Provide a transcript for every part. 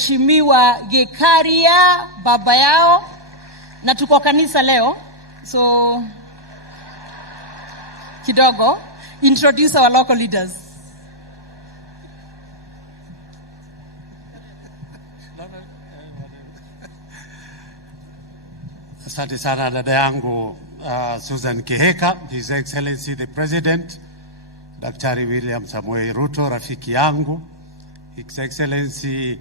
Mheshimiwa Gekaria baba yao, na tuko kanisa leo, so kidogo introduce our local leaders. Asante sana dada yangu Susan Kihika, His Excellency the President Daktari William Samoei Ruto, rafiki yangu, His Excellency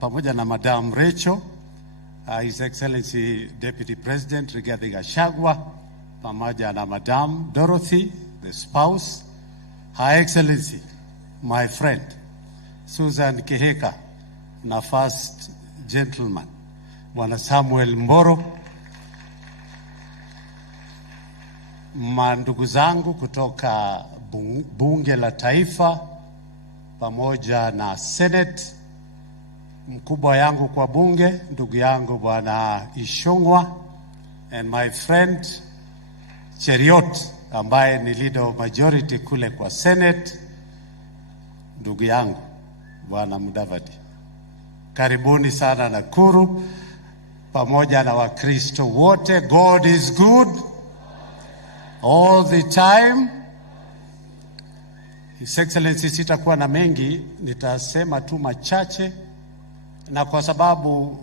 pamoja na Madam Rachel, His Excellency Deputy President Rigathi Gachagua, pamoja na Madam Dorothy, the spouse, Her Excellency, my friend, Susan Kihika, na First Gentleman, Bwana Samuel Mboro, mandugu zangu kutoka bunge la taifa, pamoja na Senate, mkubwa yangu kwa bunge, ndugu yangu Bwana Ishungwa, and my friend Cheriot, ambaye ni leader of majority kule kwa Senate, ndugu yangu Bwana Mudavadi. Karibuni sana Nakuru, pamoja na Wakristo wote. God is good all the time. His Excellency, sitakuwa na mengi, nitasema tu machache, na kwa sababu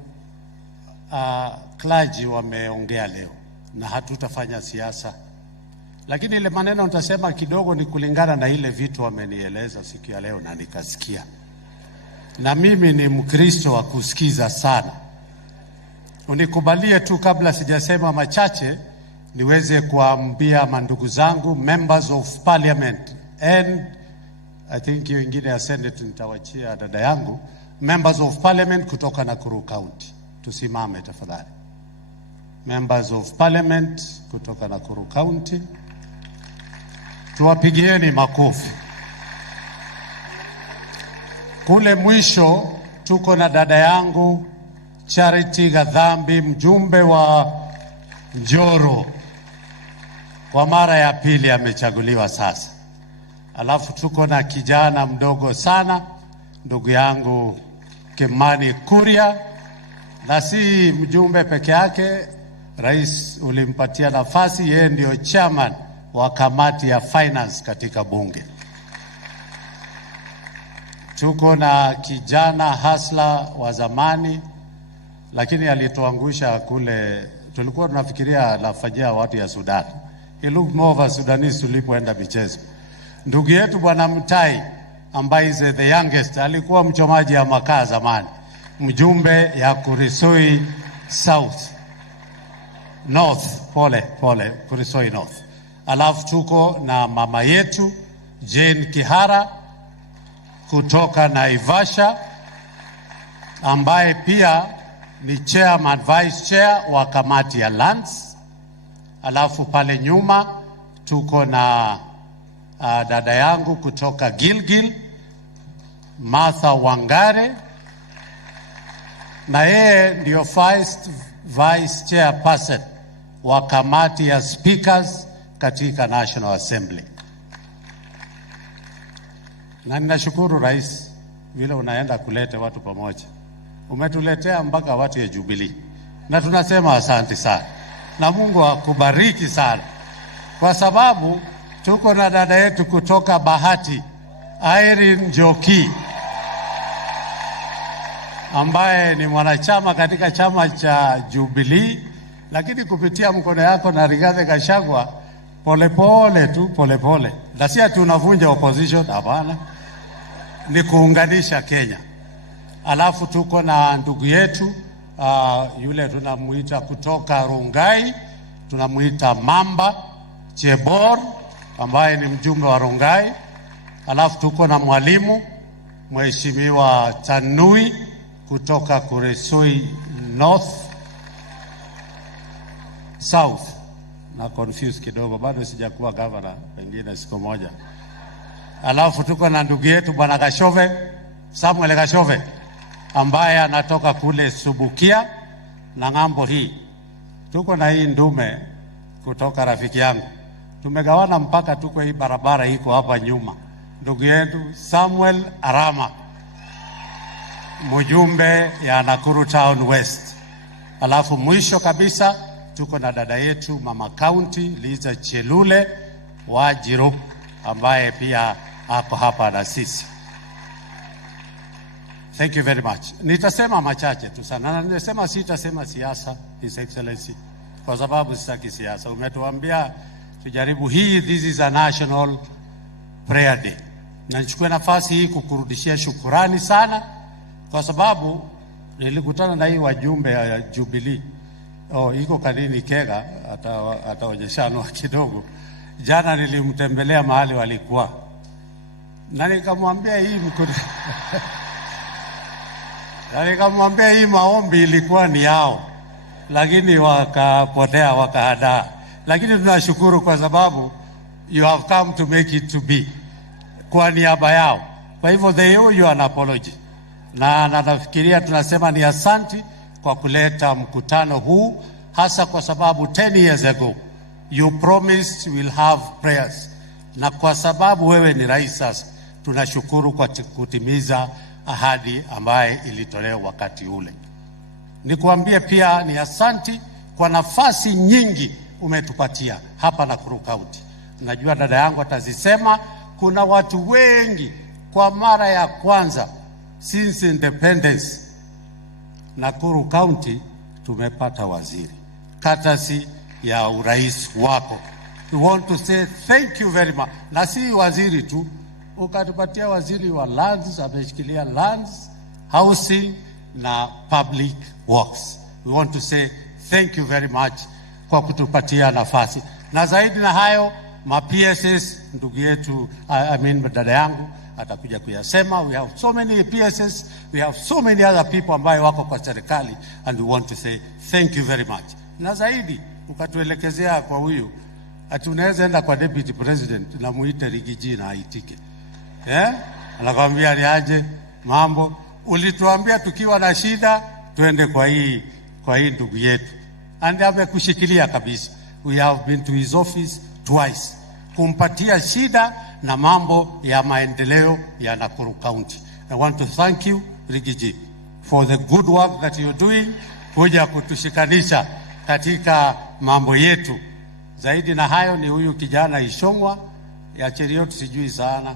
clergy wameongea leo na hatutafanya siasa, lakini ile maneno nitasema kidogo ni kulingana na ile vitu wamenieleza siku ya leo na nikasikia, na mimi ni Mkristo wa kusikiza sana. Unikubalie tu kabla sijasema machache niweze kuambia mandugu zangu members of parliament, and I think you ingine ya Senate nitawachia dada yangu, members of parliament kutoka Nakuru County, tusimame tafadhali. Members of parliament kutoka Nakuru County, tuwapigieni makofi. Kule mwisho tuko na dada yangu Charity Gadhambi, mjumbe wa Njoro, kwa mara ya pili amechaguliwa sasa. Alafu tuko na kijana mdogo sana, ndugu yangu Kimani Kuria, na si mjumbe peke yake, rais ulimpatia nafasi, yeye ndio chairman wa kamati ya finance katika bunge. Tuko na kijana hasla wa zamani, lakini alituangusha kule, tulikuwa tunafikiria anafanyia watu ya Sudan. He looked more of a Sudanese tulipoenda michezo. Ndugu yetu Bwana Mtai, ambaye is the youngest, alikuwa mchomaji ya makaa zamani, mjumbe ya Kurisoi South North, Kurisoi North. Alafu tuko na mama yetu Jane Kihara kutoka Naivasha, ambaye pia ni chairman, vice chair wa kamati ya lands. Alafu pale nyuma tuko na dada yangu kutoka Gilgil, Martha Wangare, na yeye ndio first vice chairperson wa kamati ya speakers katika National Assembly. Na ninashukuru rais vile unaenda kuleta watu pamoja. Umetuletea mpaka watu ya Jubilee, na tunasema asante sana, na Mungu akubariki sana, kwa sababu tuko na dada yetu kutoka Bahati, Irene Njoki, ambaye ni mwanachama katika chama cha Jubilee, lakini kupitia mkono yako na Rigathi Gachagua, polepole, na si tunavunja opposition, hapana, ni kuunganisha Kenya. Alafu tuko na ndugu yetu yule tunamuita kutoka Rongai, tunamuita Mamba Chebor, ambaye ni mjumbe wa Rongai. Alafu tuko na mwalimu Mheshimiwa Tanui kutoka Kuresoi North South, na confuse kidogo, bado sijakuwa governor, pengine siku moja. Alafu tuko na ndugu yetu Bwana Gashove, Samuel Gashove, ambaye anatoka kule Subukia na ngambo hii. Tuko na hii ndume kutoka rafiki yangu, tumegawana mpaka tuko hii barabara iko hapa nyuma, ndugu yetu Samuel Arama. mjumbe ya Nakuru Town West. Alafu mwisho kabisa tuko na dada yetu mama county Liza Chelule wa Jiru ambaye pia hapo hapa na sisi. Thank you very much. Nitasema machache tu sana. Na nimesema sitasema siasa, His Excellency, kwa sababu sitaki siasa. Umetuambia tujaribu hii, this is a national prayer day. Na nichukue nafasi hii kukurudishia shukurani sana kwa sababu nilikutana na hii wajumbe ya Jubilee. Iko kanini Kega, ataonyeshana kidogo. Jana nilimtembelea mahali walikuwa. Na nikamwambia hii na nikamwambia hii maombi ilikuwa ni yao, lakini wakapotea wakahadaa. Lakini tunashukuru kwa sababu you have come to make it to be kwa niaba yao. Kwa hivyo they owe you an apology. Na nafikiria tunasema ni asanti kwa kuleta mkutano huu, hasa kwa sababu 10 years ago you promised we'll have prayers. Na kwa sababu wewe ni rais sasa, tunashukuru kwa kutimiza ahadi ambaye ilitolewa wakati ule. Nikuambie pia ni asanti kwa nafasi nyingi umetupatia hapa Nakuru County. Najua dada yangu atazisema, kuna watu wengi kwa mara ya kwanza since independence Nakuru County tumepata waziri katasi ya urais wako. We want to say thank you very much. Na si waziri tu, ukatupatia waziri wa lands, ameshikilia lands, housing na public works. We want to say thank you very much kwa kutupatia nafasi. Na zaidi na hayo, ma PSS ndugu yetu, dada yangu atakuja kuyasema. We have so many PSS, we have so many other people ambayo wako kwa serikali, and we want to say thank you very much. Na zaidi ukatuelekezea kwa huyu, tunaweza enda kwa deputy president na muite Rigiji na aitike. Anakuambia ni aje mambo. Ulituambia tukiwa na shida tuende kwa hii ndugu yetu, and amekushikilia kabisa. We have been to his office twice kumpatia shida na mambo ya maendeleo ya Nakuru County. I want to thank you Rigiji for the good work that you're doing, kuja kutushikanisha katika mambo yetu. Zaidi na hayo ni huyu kijana Ishongwa ya Cheriot, sijui sana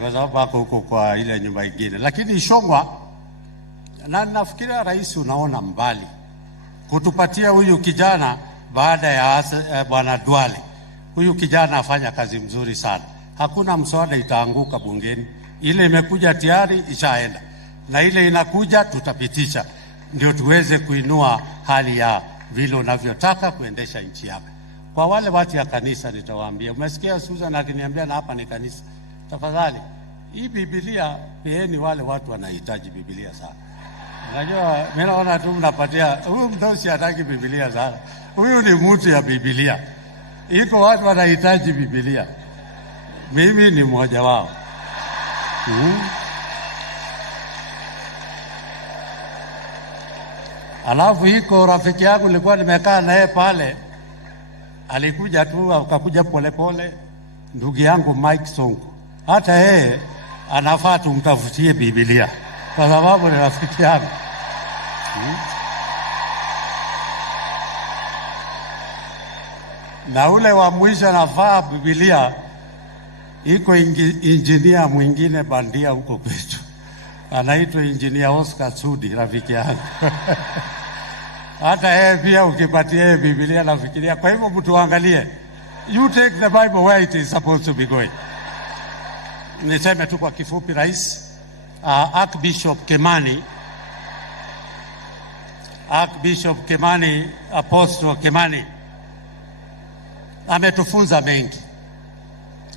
kwa sababu ako huko kwa ile nyumba nyingine, lakini Ishongwa, na nafikiria rais unaona mbali kutupatia huyu kijana baada ya bwana Duale. Huyu kijana afanya kazi mzuri sana. Hakuna mswada itaanguka bungeni, ile imekuja tayari ishaenda, na ile inakuja tutapitisha, ndio tuweze kuinua hali ya vile unavyotaka kuendesha nchi yako. Kwa wale watu ya kanisa nitawaambia, umesikia Susan akiniambia na hapa ni kanisa, tafadhali hii Biblia peeni wale watu wanahitaji Biblia sana. Unajua mimi naona tu mnapatia huyu mdosi hataki Biblia sana. Huyu ni mtu ya Biblia. Iko watu wanahitaji Biblia. Mimi ni mmoja wao. Alafu iko rafiki yangu nilikuwa nimekaa naye pale, alikuja tu akakuja polepole, ndugu yangu Mike Sonko. Hata yeye anafaa tumtafutie Biblia kwa sababu ni rafiki yangu. Na ule wa mwisho anafaa Biblia, iko injinia mwingine bandia huko kwetu, anaitwa Engineer Oscar Sudi, rafiki yangu. Hata yeye pia ukipatia yeye Biblia nafikiria. Kwa hivyo mtu angalie, you take the Bible where it is supposed to be going. Niseme tu kwa kifupi, rais Archbishop Kimani, Apostle Kimani ametufunza mengi,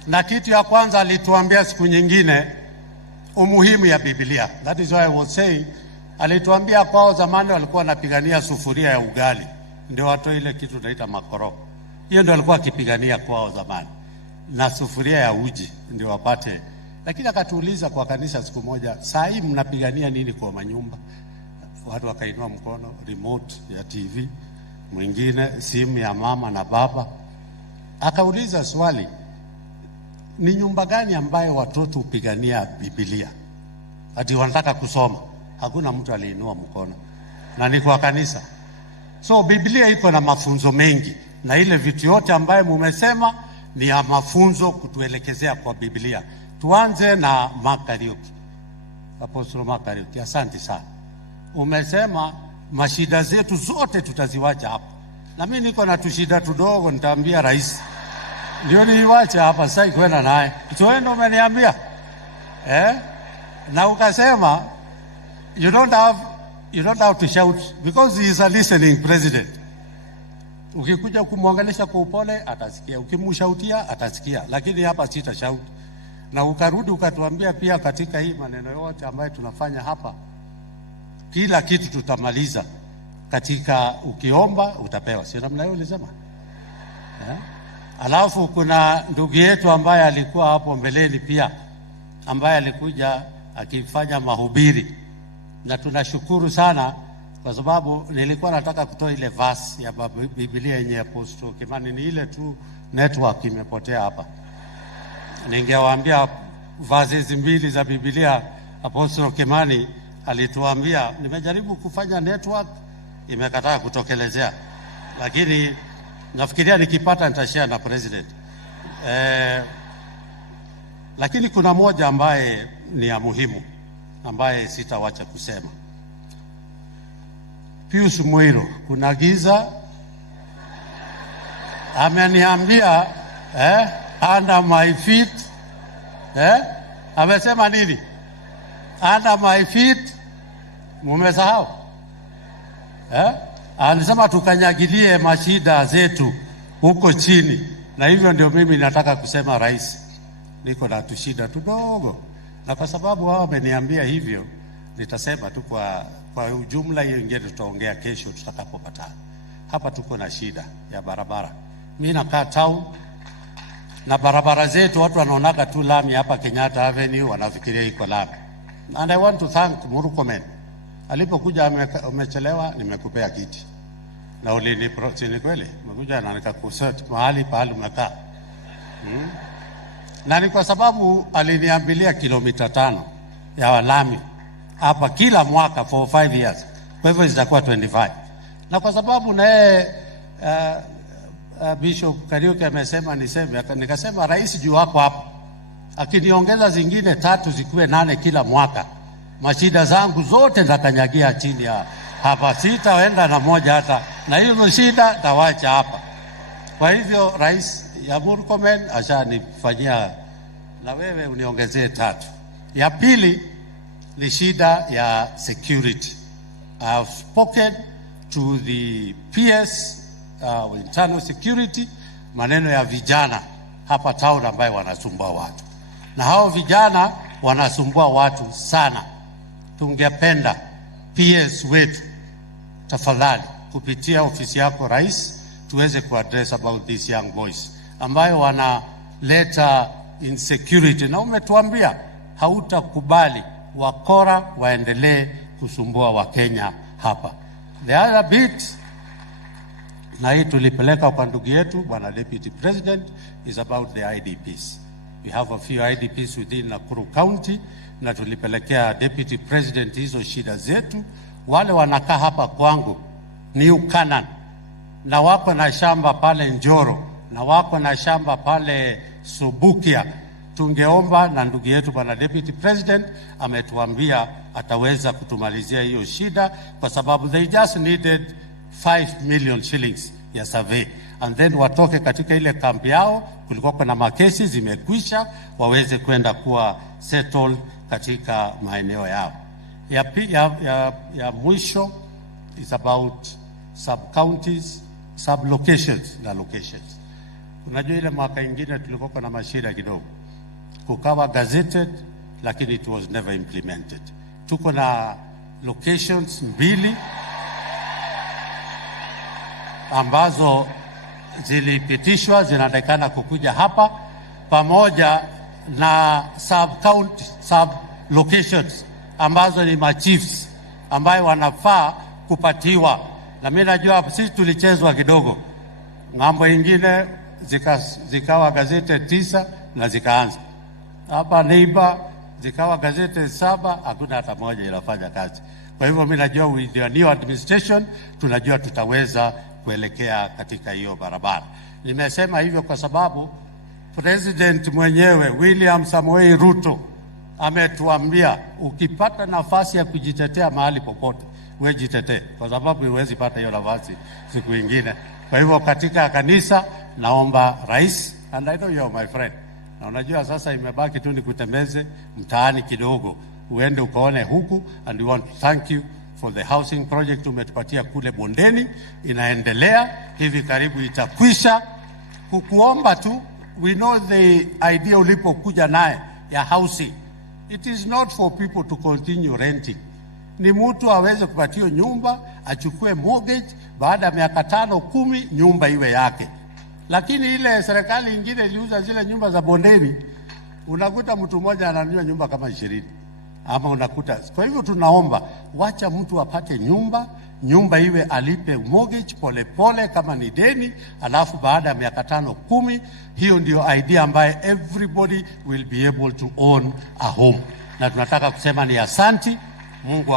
na kitu ya kwanza alituambia siku nyingine umuhimu ya Biblia. That is why I was saying, alituambia kwao zamani walikuwa wanapigania sufuria ya ugali ndio watoe ile kitu tunaita makoro. Hiyo ndio walikuwa wakipigania kwao zamani, na sufuria ya uji ndio wapate. Lakini akatuuliza kwa kanisa siku moja, saa hii mnapigania nini kwa manyumba? Watu wakainua mkono, remote ya TV, mwingine simu ya mama na baba. Akauliza swali, ni nyumba gani ambayo watoto upigania Biblia? ati wanataka kusoma. Hakuna mtu aliinua mkono, na ni kwa kanisa. So Biblia iko na mafunzo mengi, na ile vitu yote ambaye mumesema ni ya mafunzo kutuelekezea kwa Biblia. Tuanze na Makariuki, Apostolo Makariuki. Asante sana. Umesema mashida zetu zote tutaziwacha hapa, na mimi niko na tushida tudogo, nitaambia rais ndio niiwache hapa sasa kwenda naye. Tuende, umeniambia na ukasema you don't have to shout because he is a listening president. Ukikuja kumwanganisha kwa upole atasikia, ukimshautia atasikia, lakini hapa sita shout. Na ukarudi ukatuambia pia katika hii maneno yote ambayo tunafanya hapa, kila kitu tutamaliza katika ukiomba utapewa. Sio namna hiyo ulisema? Alafu kuna ndugu yetu ambaye alikuwa hapo mbeleni pia, ambaye alikuja akifanya mahubiri, na tunashukuru sana kwa sababu nilikuwa nataka kutoa ile verse ya Biblia yenye Apostle Kimani, ni ile tu network imepotea hapa. Ningewaambia verses mbili za Biblia Apostle Kimani alituambia. Nimejaribu kufanya network imekataa kutokelezea, lakini nafikiria nikipata nitashare na president. Lakini kuna moja ambaye ni ya muhimu ambaye sitawacha kusema. Pius Mwiro, kuna giza, ameniambia under my feet, amesema nini? Under my feet, mumesahau? Anasema tukanyagilie mashida zetu huko chini, na hivyo ndio mimi nataka kusema rais, niko na tushida tudogo, na kwa sababu wao wameniambia hivyo, nitasema tu kwa ujumla. Hiyo ingine tutaongea kesho tutakapopatana. Hapa tuko na shida ya barabara. Mimi nakaa town, na barabara zetu watu wanaonaka tu lami hapa Kenyatta Avenue, wanafikiria iko lami. And I want to thank Murkomen. Alipokuja umechelewa, nimekupea kiti na uliniprotini kweli, umekuja na nikakusert mahali pale umekaa. Na ni kwa sababu aliniambilia kilomita 5 ya lami hapa kila mwaka for 5 years, kwa hivyo zitakuwa 25. Na kwa sababu naye Bishop Kariuki amesema niseme, nikasema rais juu wako hapa, akiniongeza zingine 3 zikuwe 8 kila mwaka, mashida zangu zote nitakanyagia chini ya hapa, sitaenda na moja hata, na hizo shida tawacha hapa. Kwa hivyo rais ya Murkomen ashanifanyia, na wewe uniongezee 3. Ya pili ni shida ya security. I have spoken to the PS internal security, maneno ya vijana hapa town ambayo wanasumbua watu, na hao vijana wanasumbua watu sana. Tungependa PS wetu tafadhali kupitia ofisi yako rais, tuweze kuaddress about these young boys ambayo wanaleta insecurity, na umetuambia hautakubali wakora waendelee kusumbua Wakenya hapa. The other bit, na hii tulipeleka kwa ndugu yetu Bwana Deputy President, is about the IDPs. We have a few IDPs within Nakuru County, na tulipelekea Deputy President hizo shida zetu. Wale wanakaa hapa kwangu ni Ukanan, na wako na shamba pale Njoro, na wako na shamba pale Subukia. Tungeomba, na ndugu yetu Bwana Deputy President ametuambia ataweza kutumalizia hiyo shida, kwa sababu they just needed 5 million shillings ya survey, and then watoke katika ile kambi yao. Kulikuwa kuna makesi zimekwisha, waweze kwenda kuwa settled katika maeneo yao. Ya mwisho is about sub counties, sub locations na locations. Unajua ile mwaka ingine tulikuwa na mashida kidogo, kukawa gazetted lakini it was never implemented. Tuko na locations 2 ambazo zilipitishwa zinatakana kukuja hapa, pamoja na sub locations ambazo ni machiefs ambayo wanafaa kupatiwa. Na mimi najua sisi tulichezwa kidogo, ng'ambo ingine zikawa gazeti 9 na zikaanza hapa neighbor zikawa gazeti 7, hakuna hata moja inafanya kazi. Kwa hivyo mimi najua with the new administration tunajua tutaweza kuelekea katika hiyo barabara. Nimesema hivyo kwa sababu President mwenyewe William Samoei Ruto ametuambia ukipata nafasi ya kujitetea mahali popote, wewe jitetee, kwa sababu huwezi pata hiyo nafasi siku nyingine. Kwa hivyo katika kanisa naomba rais, and I know you are my friend, na unajua sasa imebaki tu nikutembeze mtaani kidogo, uende ukaone huku, and we want to thank you for the housing project umetupatia kule bondeni, inaendelea, hivi karibu itakwisha. Kukuomba tu, we know the idea ulipokuja naye ya housing, it is not for people to continue renting. Ni mtu aweze kupatiwa nyumba, achukue mortgage, baada ya miaka 5-10 nyumba iwe yake. Lakini ile serikali nyingine iliuza zile nyumba za bondeni, unakuta mtu mmoja ananunua nyumba kama 20. Ama unakuta. Kwa hivyo tunaomba, wacha mtu apate nyumba iwe alipe mortgage pole kama ni deni, alafu baada ya miaka 5-10, hiyo ndio idea ambayo everybody will be able to own a home. Na tunataka kusema ni asanti, Mungu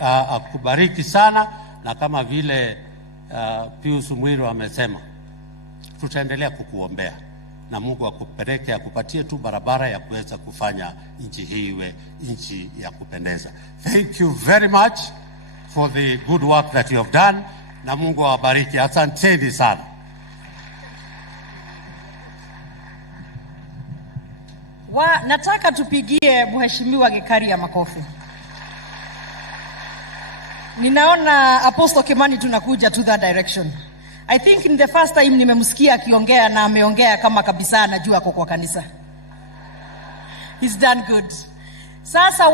akubariki sana, na kama vile Pius Mwiro amesema, tutaendelea kukuombea na Mungu akupeleke, akupatie tu barabara ya kuweza kufanya nchi hii iwe nchi ya kupendeza. Thank you very much for the good work that you have done, na Mungu awabariki. Asanteni sana. Nataka tupigie Mheshimiwa Gikaria makofi. Ninaona Apostle Kimani tunakuja to that direction. I think in the first time nimemsikia akiongea na ameongea kama kabisa anajua kwa kanisa. He's done good. Sasa